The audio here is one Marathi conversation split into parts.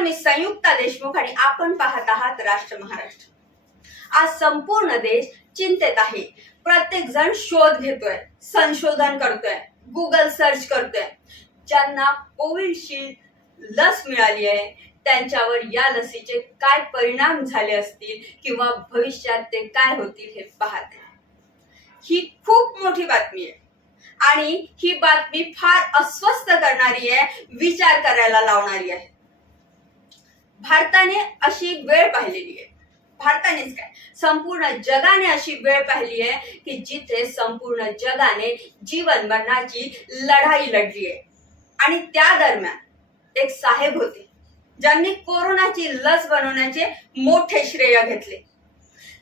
मी संयुक्ता देशमुख आणि आपण पाहत आहात राष्ट्र महाराष्ट्र. आज संपूर्ण देश चिंतेत आहे. प्रत्येक जण शोध घेतोय संशोधन करतोय गुगल सर्च करतोय. ज्यांना कोविडशिल्ड लस मिळाली आहे त्यांच्यावर या लसीचे काय परिणाम झाले असतील किंवा भविष्यात ते काय होतील हे पाहत ही खूप मोठी बातमी आहे. आणि ही बातमी फार अस्वस्थ करणारी आहे विचार करायला लावणारी आहे. भारताने अशी वेळ पाहिलेली आहे. भारतानेच काय? संपूर्ण जगाने अशी वेळ पाहिली आहे की जिथे संपूर्ण जगाने जीवन मरणाची लढाई लढली आहे. आणि त्या दरम्यान एक साहेब होते ज्यांनी कोरोनाची लस बनवण्याचे मोठे श्रेय घेतले.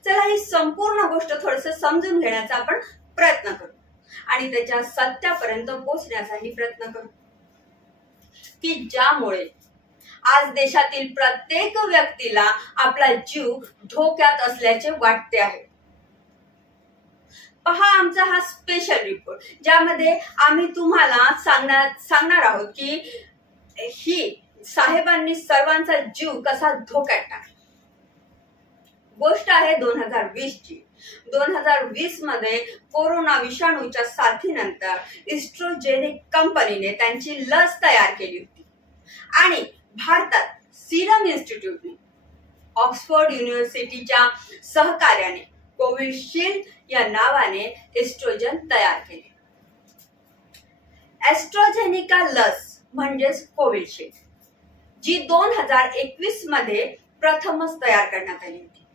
चला ही संपूर्ण गोष्ट थोडस समजून घेण्याचा आपण प्रयत्न करू. आणि त्याच्या सत्यापर्यंत पोहोचण्याचाही प्रयत्न करू. की ज्यामुळे आज देशातील प्रत्येक व्यक्तीला आपला जीव धोक्यात असल्याचे वाटते आहे. पहा आमचा हा स्पेशल रिपोर्ट ज्यामध्ये आम्ही तुम्हाला सांगणार सांगणार आहोत की ही साहेबांनी सर्वांचा जीव कसा धोक्यात टाकला. गोष्ट आहे दोन हजार वीस ची. दोन हजार वीसमध्ये कोरोना विषाणूच्या साथीनंतर इस्ट्रोजेनिक कंपनीने त्यांची लस तयार केली होती. आणि भारतात सिरम इन्स्टिट्यूटने ऑक्सफोर्ड युनिव्हर्सिटीच्या सहकार्याने कोविशिल्ड या नावाने एस्ट्रोजन तयार केले. एस्ट्रोजेनिका लस म्हणजेच कोविशिल्ड जी दोन हजार एकवीसमध्ये प्रथमच तयार करण्यात आली होती.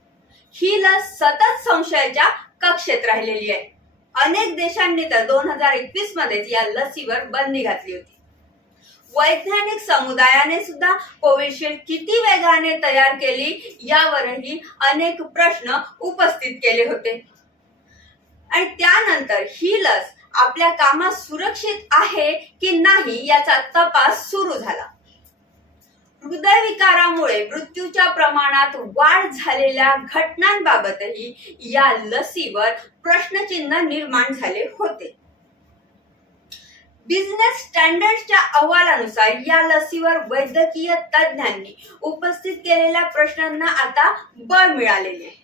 ही लस सतत संशयाच्या कक्षेत राहिलेली आहे. अनेक देशांनी तर दोन हजार एकवीस मध्येच या लसीवर बंदी घातली होती. वैज्ञानिक समुदायाने सुद्धा कोविशिल्ड किती वेगाने तयार केली यावरही अनेक प्रश्न उपस्थित केले होते. आणि त्यानंतर ही लस आपल्या कामात सुरक्षित आहे की नाही याचा तपास सुरू झाला. हृदयविकारामुळे मृत्यूच्या प्रमाणात वाढ झालेल्या घटनांबाबतही या लसीवर प्रश्नचिन्ह निर्माण झाले होते. बिझनेस स्टँडर्डच्या अहवालानुसार या लसीवर वैद्यकीय तज्ज्ञांनी उपस्थित केलेल्या प्रश्नांना आता बळ मिळालेले. आहे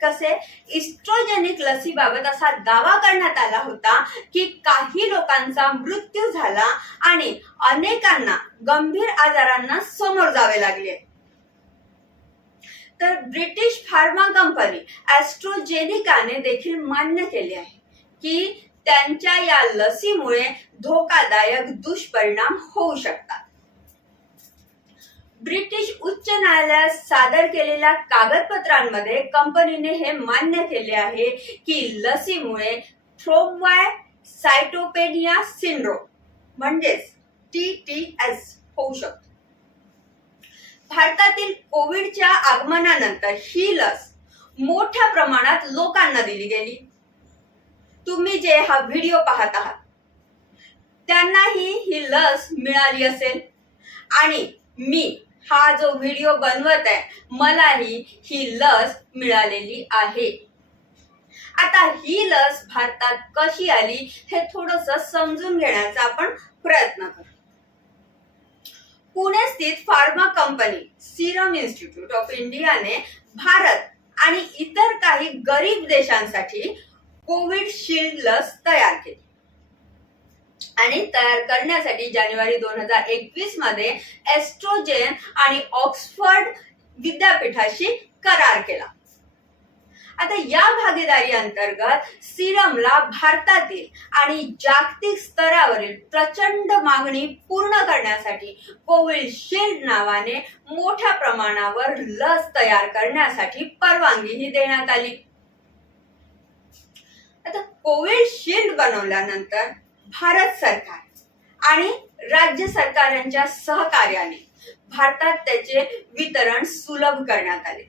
कसे? इस्ट्रोजेनिक लसीबाबत असा दावा करण्यात आला होता की काही लोकांचा मृत्यू झाला आणि अनेकांना गंभीर आजारांना समोर जावे लागले. तर ब्रिटिश फार्मा कंपनी ॲस्ट्रोजेनिकाने देखील मान्य केले आहे की त्यांच्या या लसीमुळे धोकादायक दुष्परिणाम होऊ शकतात. ब्रिटिश उच्च न्यायालयात सादर केलेल्या कागदपत्रांमध्ये कंपनीने हे मान्य केले आहे की लसीमुळे थ्रोमवाय सायटोपेनिया सिंड्रोम म्हणजेच टी टी एस होऊ शकतो. भारतातील कोविडच्या आगमनानंतर ही लस मोठ्या प्रमाणात लोकांना दिली गेली. तुम्ही जे हा व्हिडिओ पाहत आहात त्यांनाही ही लस मिळाली असेल. आणि मी हा जो व्हिडिओ बनवत आहे मलाही ही लस मिळालेली आहे. आता ही लस भारतात कशी आली हे थोडस समजून घेण्याचा आपण प्रयत्न करू. पुणे स्थित pharma company Serum Institute of इंडियाने भारत आणि इतर काही गरीब देशांसाठी कोविडशिल्ड लस तयार केली. आणि तयार करण्यासाठी जानेवारी दोन हजार एकवीसमध्ये एस्ट्रोजेन आणि ऑक्सफर्ड विद्यापीठाशी करार केला. आता या भागीदारी अंतर्गत सिरमला भारतातील आणि जागतिक स्तरावरील प्रचंड मागणी पूर्ण करण्यासाठी कोविशिल्ड नावाने मोठ्या प्रमाणावर लस तयार करण्यासाठी परवानगीही देण्यात आली. आता कोविशिल्ड बनवल्यानंतर भारत सरकार आणि राज्य सरकारांच्या सहकार्याने भारतात त्याचे वितरण सुलभ करण्यात आले.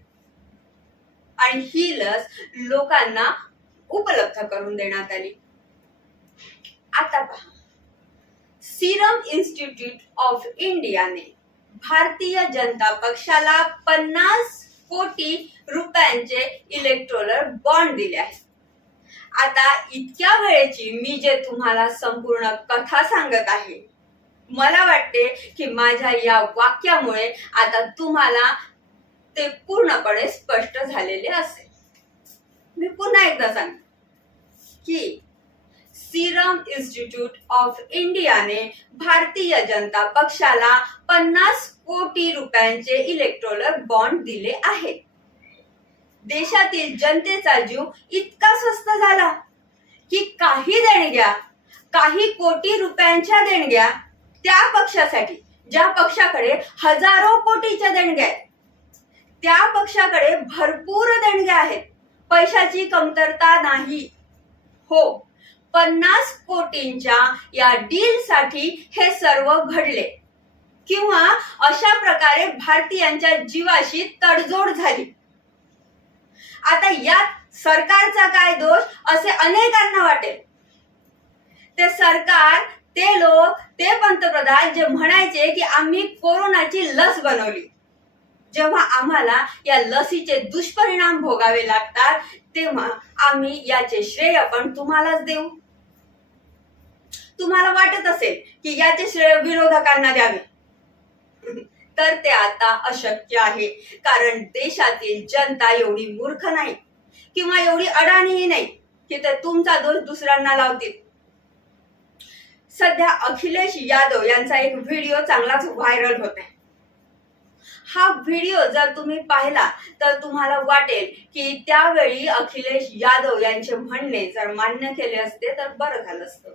आणि ही लस लोकांना उपलब्ध करून देण्यात आली. आता पहा. सिरम इन्स्टिट्यूट ऑफ इंडियाने भारतीय जनता पक्षाला पन्नास कोटी रुपयांचे इलेक्ट्रोलर बॉन्ड दिले आहेत. आता इतक्या वेळेची मी जे तुम्हाला संपूर्ण कथा सांगत आहे मला वाटते की माझ्या या वाक्यामुळे आता तुम्हाला ते पूर्णपणे स्पष्ट झालेले असेल. मी पुन्हा एकदा सांगते की सिरम इन्स्टिट्यूट ऑफ इंडियाने भारतीय जनता पक्षाला पन्नास कोटी रुपयांचे इलेक्ट्रोलर बॉन्ड दिले आहेत. देशातील जनतेचा जीव इतका स्वस्त झाला की काही देणग्या काही कोटी रुपयांच्या देणग्या त्या पक्षासाठी ज्या पक्षाकडे हजारो कोटीच्या देणग्या आहेत त्या पक्षाकडे भरपूर देणग्या आहेत. पैशाची कमतरता नाही. हो पन्नास कोटींच्या या डील साठी हे सर्व घडले. किंवा अशा प्रकारे भारतीयांच्या जीवाशी तडजोड झाली. आता यात सरकारचा काय दोष असे अनेकांना वाटेल. ते सरकार ते लोक ते पंतप्रधान जे म्हणायचे की आम्ही कोरोनाची लस बनवली. जेव्हा आम्हाला या लसीचे दुष्परिणाम भोगावे लागतात तेव्हा आम्ही याचे श्रेय पण तुम्हालाच देऊ. तुम्हाला वाटत असेल की याचे श्रेय विरोधकांना द्यावे. तर ते आता अशक्य आहे. कारण देशातील जनता एवढी मूर्ख नाही किंवा एवढी अडाणीही नाही की ते तुमचा दोष दुसऱ्यांना लावतील. सध्या अखिलेश यादव यांचा एक व्हिडिओ चांगलाच व्हायरल होत आहे हा व्हिडिओ जर तुम्ही पाहिला तर तुम्हाला वाटेल की त्यावेळी अखिलेश यादव यांचे म्हणणे जर मान्य केले असते तर बरं झालं असतं.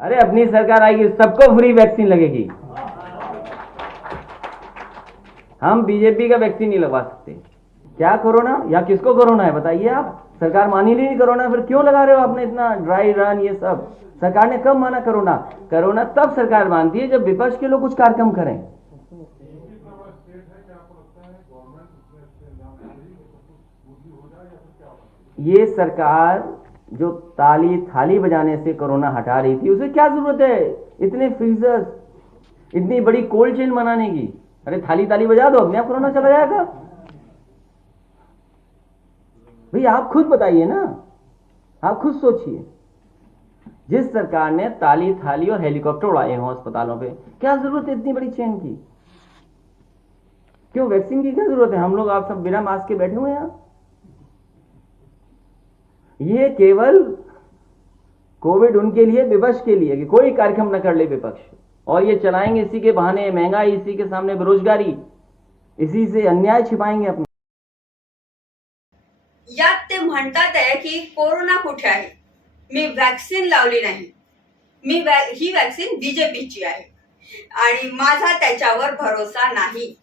अरे अपनी सरकार आएगी, सबको फ्री वैक्सीन लगेगी। हम बीजेपी का वैक्सीन नहीं लगवा सकते। क्या कोरोना या किसको कोरोना है? बताइए आप। सरकार मान नहीं कोरोना फिर क्यों लगा रहे हो आपने इतना ड्राई रन ये सब? सरकार ने कब माना कोरोना कोरोना तब सरकार मानती है जब विपक्ष के लोग कुछ कार्यक्रम करें। ये सरकार जो ताली थाली बजाने से कोरोना हटा रही थी, उसे क्या ज़रूरत है? इतने फ्रीजर्स इतनी बड़ी कोल्ड चेन बनाने की। अरे थाली ताली बजा दो अपने आप कोरोना चला जाएगा। भाई, आप खुद बताइए ना। आप खुद सोचिए। जिस सरकार ने ताली थाली और हेलीकॉप्टर उड़ाए हों अस्पतालों पे, क्या ज़रूरत है इतनी बड़ी चेन की? क्यों वैक्सीन की क्या ज़रूरत है? हम लोग, आप सब बिना मास्क के बैठे हुए हैं ये केवल कोविड उनके लिए विपक्ष के लिए कि कोई कार्यक्रम न कर ले विपक्ष। और ये चलाएँगे इसी के बहाने, महँगाई इसी के सामने बेरोजगारी। इसी से अन्याय छिपाएँगे अपने। यात ते म्हणतात आहे की कोरोना कुठे आहे? मी वॅक्सिन लावली नाही. मी वॅ- ही वॅक्सिन बीजेपीची आहे. आणि माझा त्याच्यावर भरोसा नाही.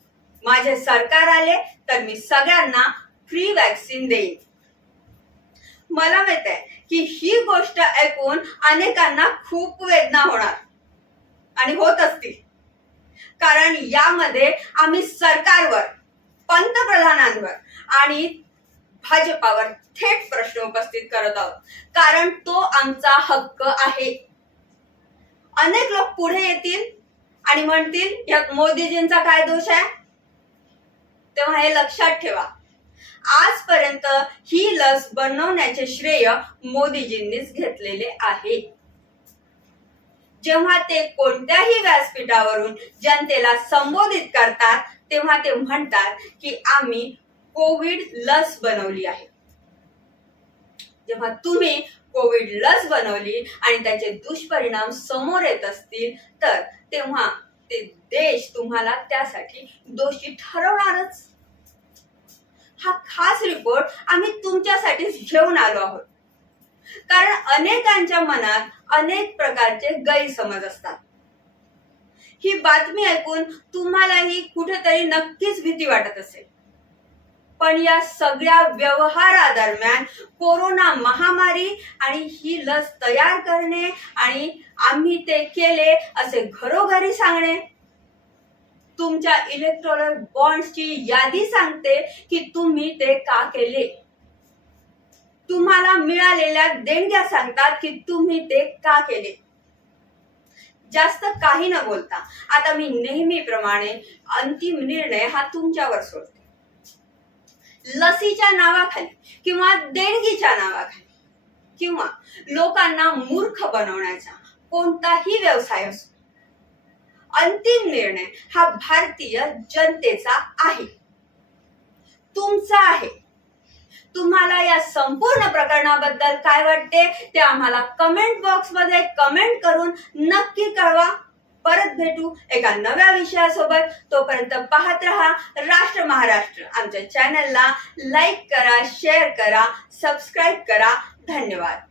माझे सरकार आले तर मी सगळ्यांना फ्री वॅक्सिन देईन. मला माहीत आहे की ही गोष्ट ऐकून अनेकांना खूप वेदना होणार. आणि होत असतील. कारण यामध्ये आम्ही सरकारवर पंतप्रधानांवर आणि भाजपावर थेट प्रश्न उपस्थित करत आहोत. कारण तो आमचा हक्क आहे. अनेक लोक पुढे येतील आणि म्हणतील यात मोदीजींचा काय दोष आहे? तेव्हा हे लक्षात ठेवा. आजपर्यंत ही लस बनवण्याचे श्रेय मोदीजींनीच घेतलेले आहे. जेव्हा ते कोणत्याही व्यासपीठावरून जनतेला संबोधित करतात तेव्हा ते म्हणतात की आम्ही कोविड लस बनवली आहे. जेव्हा तुम्ही कोविड लस बनवली आणि त्याचे दुष्परिणाम समोर येत असतील तर तेव्हा ते देश तुम्हाला त्यासाठी दोषी ठरवणारच. हा खास रिपोर्ट आम्ही तुमच्यासाठीच घेऊन आलो आहोत. कारण अनेकांच्या मनात अनेक प्रकारचे गैरसमज असतात. ही बातमी ऐकून तुम्हालाही कुठेतरी नक्कीच भीती वाटत असेल. पण या सगळ्या व्यवहारादरम्यान कोरोना महामारी आणि ही लस तयार करणे आणि आम्ही ते केले असे घरोघरी सांगणे तुमच्या इलेक्ट्रॉनिक बॉन्ड्सची यादी सांगते की तुम्ही ते का केले. तुम्हाला मिळालेल्या देणग्या सांगतात की तुम्ही ते का केले. जास्त काही न बोलता आता मी नेहमीप्रमाणे अंतिम निर्णय हा तुमच्यावर सोडते. लसीच्या नावाखाली किंवा देणगीच्या नावाखाली किंवा लोकांना मूर्ख बनवण्याचा कोणताही व्यवसाय असतो अंतिम निर्णय हा भारतीय जनतेचा आहे. तुमचा आहे. तुम्हाला या संपूर्ण प्रकरणाबद्दल काय वाटते ते आम्हाला कमेंट बॉक्समध्ये कमेंट करून नक्की कळवा. परत भेटू एका नव्या विषयासोबत. तोपर्यंत पाहत रहा राष्ट्र महाराष्ट्र. आमच्या चॅनलला लाईक करा शेअर करा सबस्क्राईब करा. धन्यवाद.